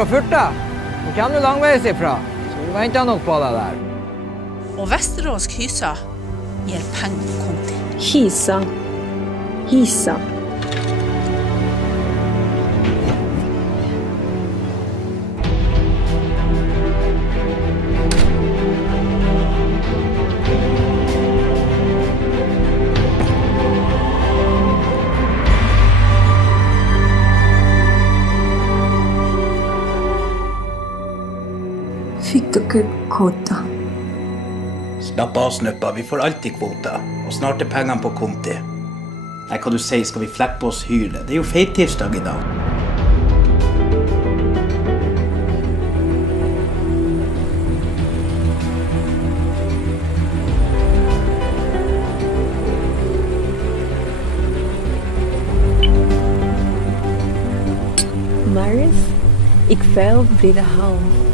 og furta. Nå kommer du langveis ifra, så du venter nok på deg der. Og Vesterålsk hysa gir penger på konti. Hysa. Hysa. Fikk dere kvota? Slapp av, snuppa. Vi får alltid kvota. Og snart er pengene på konti. Nei, hva du sier, skal vi flekke på oss hylet? Det er jo feittirsdag i dag. Maris, ik vuil blir det halm.